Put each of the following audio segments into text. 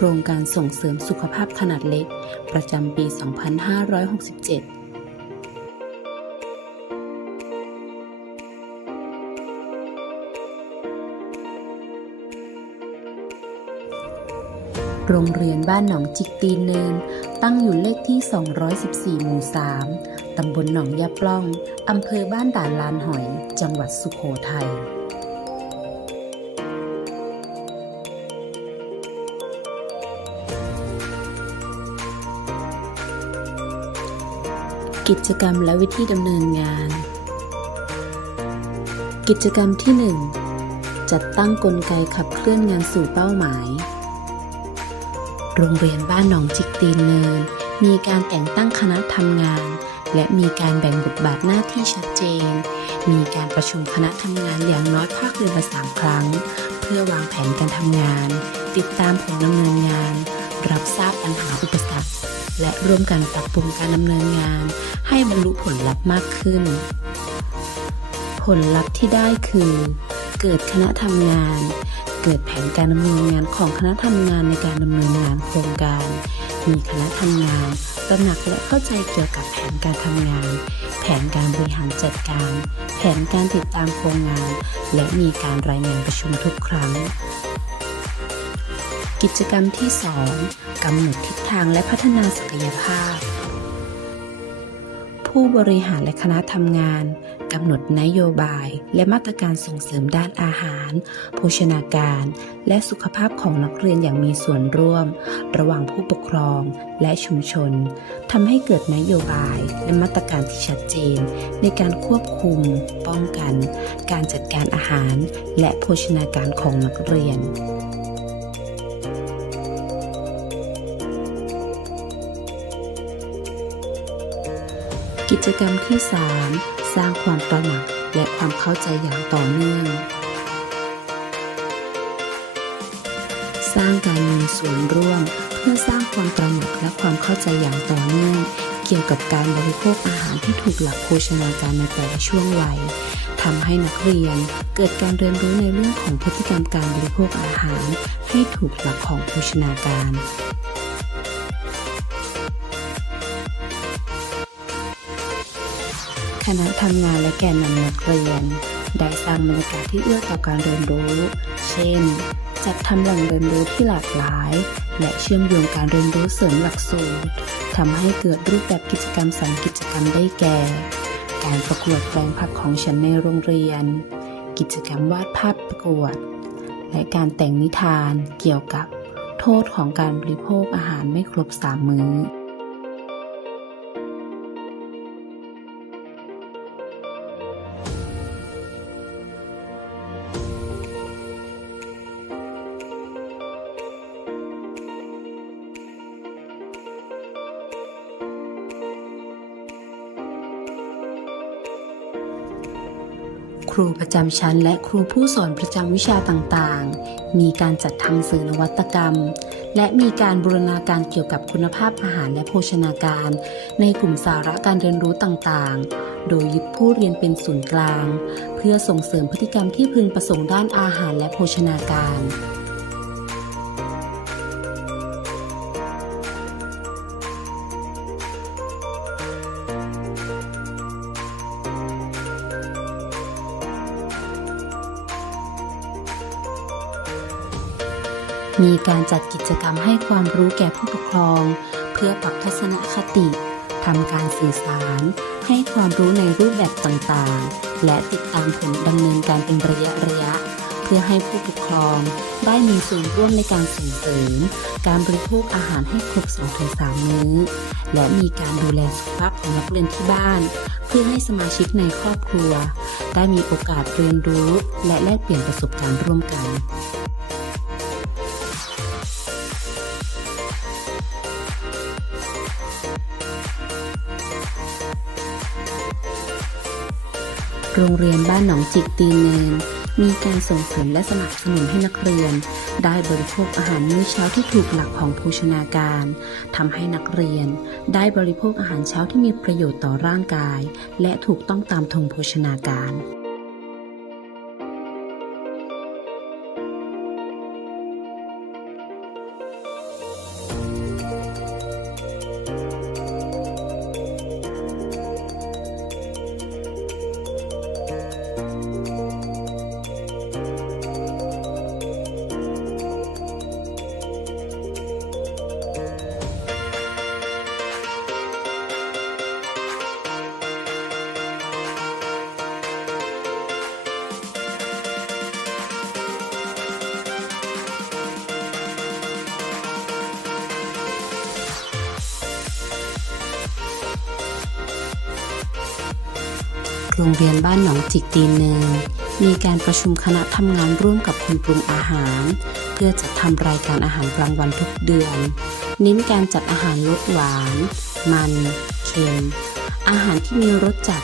โครงการส่งเสริมสุขภาพขนาดเล็ก ประจำปี 2567โรงเรียนบ้านหนองจิกตีนเนิน ตั้งอยู่เลขที่ 214 หมู่ 3 ตำบลหนองยาปล้อง อำเภอบ้านด่านลานหอย จังหวัดสุโขทัย กิจกรรมและวิธีดำเนินงาน กิจกรรมที่ 1 จัดตั้งกลไกขับเคลื่อนงานสู่เป้าหมาย โรงเรียนบ้านหนองจิกตีนเนิน มีการแต่งตั้งคณะทำงาน และมีการแบ่งบทบาทหน้าที่ชัดเจน มีการประชุมคณะทำงานอย่างน้อยภาคเดือนละสามครั้ง เพื่อวางแผนการทำงาน ติดตามผลดำเนินงาน รับทราบปัญหาอุปสรรค และร่วมกันปรับปรุงการดำเนินงาน ให้บรรลุผลลัพธ์มากขึ้น ผลลัพธ์ที่ได้คือ เกิดคณะทำงาน เกิดแผนการดำเนินงานของคณะทำงานในการดำเนินงานโครงการ มีคณะทำงานตระหนักและเข้าใจเกี่ยวกับแผนการทำงาน แผนการบริหารจัดการ แผนการติดตามโครงงาน และมีการรายงานประชุมทุกครั้ง กิจกรรมที่ 2กำหนดทิศทางและพัฒนาศักยภาพ ผู้บริหารและคณะทำงานกำหนดนโยบาย และมาตรการส่งเสริมด้านอาหาร โภชนาการ และสุขภาพของนักเรียนอย่างมีส่วนร่วม ระหว่างผู้ปกครองและชุมชนทำให้เกิดนโยบายและมาตรการที่ชัดเจน ในการควบคุม ป้องกัน การจัดการอาหาร และโภชนาการของนักเรียน กิจกรรมที่ 3 สร้างความตระหนักและความเข้าใจอย่างต่อเนื่อง สร้างการมีส่วนร่วม เพื่อสร้างความตระหนักและความเข้าใจอย่างต่อเนื่อง เกี่ยวกับการบริโภคอาหารที่ถูกหลักโภชนาการในแต่ละช่วงวัยทำให้นักเรียนเกิดการเรียนรู้ในเรื่องของพฤติกรรมการบริโภคอาหาร ให้ถูกหลักของโภชนาการ คณะทำงานและแกนนำนักเรียน ได้สร้างบรรยากาศที่เอื้อต่อการเรียนรู้ เช่น จัดทำแหล่งเรียนรู้ที่หลากหลาย และเชื่อมโยงการเรียนรู้เสริมหลักสูตรทำให้เกิดรูปแบบกิจกรรมสารกิจกรรมได้แก่ การประกวดแปลงผักของฉันในโรงเรียน กิจกรรมวาดภาพประกวด และการแต่งนิทานเกี่ยวกับโทษของการบริโภคอาหารไม่ครบสามมื้อ รูประจำชั้นและครูผู้สอนประจำวิชาต่างๆ มีการจัดทำสื่อนวัตกรรม และมีการบูรณาการเกี่ยวกับคุณภาพอาหารและโภชนาการ ในกลุ่มสาระการเรียนรู้ต่างๆ โดยยึดผู้เรียนเป็นศูนย์กลาง เพื่อส่งเสริมพฤติกรรมที่พึงประสงค์ด้านอาหารและโภชนาการ มีการจัดกิจกรรมให้ความรู้แก่ผู้ปกครอง เพื่อปรับทัศนคติทำการสื่อสาร ให้ความรู้ในรูปแบบต่างๆ และติดตามผลดำเนินการเป็นระยะระยะ เพื่อให้ผู้ปกครอง ได้มีส่วนร่วมในการส่งเสริม การบริโภคอาหารให้ครบ2-3มื้อ และมีการดูแลสุขภาพของนักเรียนที่บ้าน เพื่อให้สมาชิกในครอบครัว ได้มีโอกาสเรียนรู้ และแลกเปลี่ยนประสบการณ์ร่วมกัน โรงเรียนบ้านหนองจิกตีนเนิน มีการส่งเสริมและสนับสนุนให้นักเรียน ได้บริโภคอาหารมื้อเช้าที่ถูกหลักของโภชนาการทำให้นักเรียน ได้บริโภคอาหารเช้าที่มีประโยชน์ต่อร่างกาย และถูกต้องตามธงโภชนาการ โรงเรียนบ้านหนองจิกตีนเนินมีการประชุมคณะทำงานร่วมกับคนปรุงอาหาร เพื่อจัดทำรายการอาหารกลางวันทุกเดือน เน้นการจัดอาหารลดหวาน มัน เค็ม อาหารที่มีรสจัด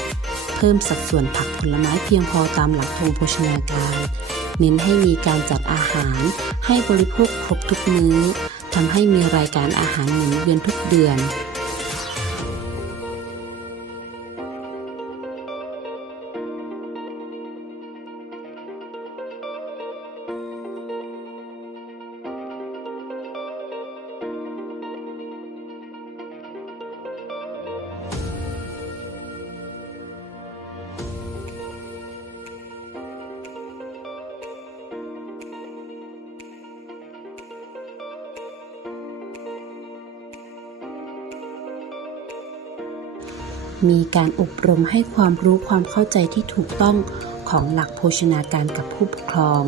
เพิ่มสัดส่วนผักผลไม้เพียงพอตามหลักธงโภชนาการ เน้นให้มีการจัดอาหาร ให้บริโภคครบทุกมื้อทำให้มีรายการอาหารหมุนเวียนทุกเดือน มีการอบรมให้ความรู้ความเข้าใจที่ถูกต้องของหลักโภชนาการกับผู้ปกครอง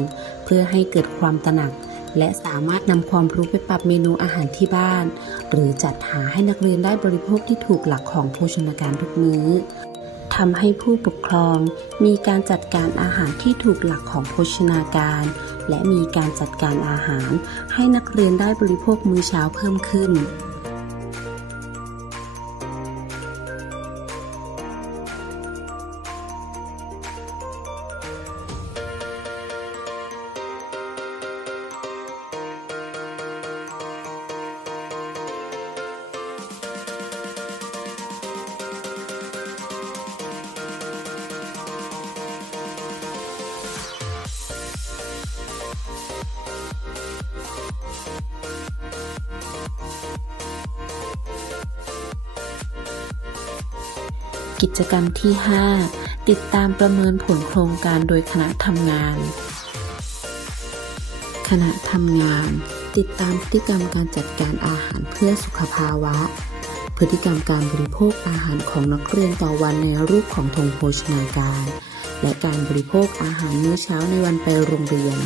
เพื่อให้เกิดความตระหนัก และสามารถนำความรู้ไปปรับเมนูอาหารที่บ้าน หรือจัดหาให้นักเรียนได้บริโภคที่ถูกหลักของโภชนาการทุกมื้อทำให้ผู้ปกครอง มีการจัดการอาหารที่ถูกหลักของโภชนาการ และมีการจัดการอาหาร ให้นักเรียนได้บริโภคมื้อเช้าเพิ่มขึ้น กิจกรรมที่ 5 ติดตามประเมินผลโครงการโดยคณะทำงาน คณะทำงาน ติดตามพฤติกรรมการจัดการอาหารเพื่อสุขภาวะ พฤติกรรมการบริโภคอาหารของนักเรียนต่อวันในรูปของธงโภชนาการ และการบริโภคอาหารมื้อเช้าในวันไปโรงเรียน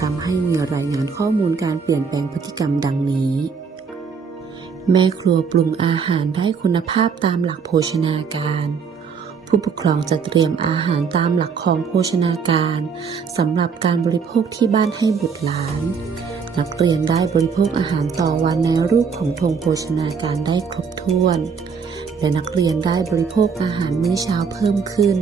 ทำให้มีรายงานข้อมูลการเปลี่ยนแปลงพฤติกรรมดังนี้ แม่ครัวปรุงอาหารได้คุณภาพตามหลักโภชนาการ ผู้ปกครองจะเตรียมอาหารตามหลักของโภชนาการสำหรับการบริโภคที่บ้านให้บุตรหลาน นักเรียนได้บริโภคอาหารต่อวันในรูปของธงโภชนาการได้ครบถ้วน และนักเรียนได้บริโภคอาหารมื้อเช้าเพิ่มขึ้น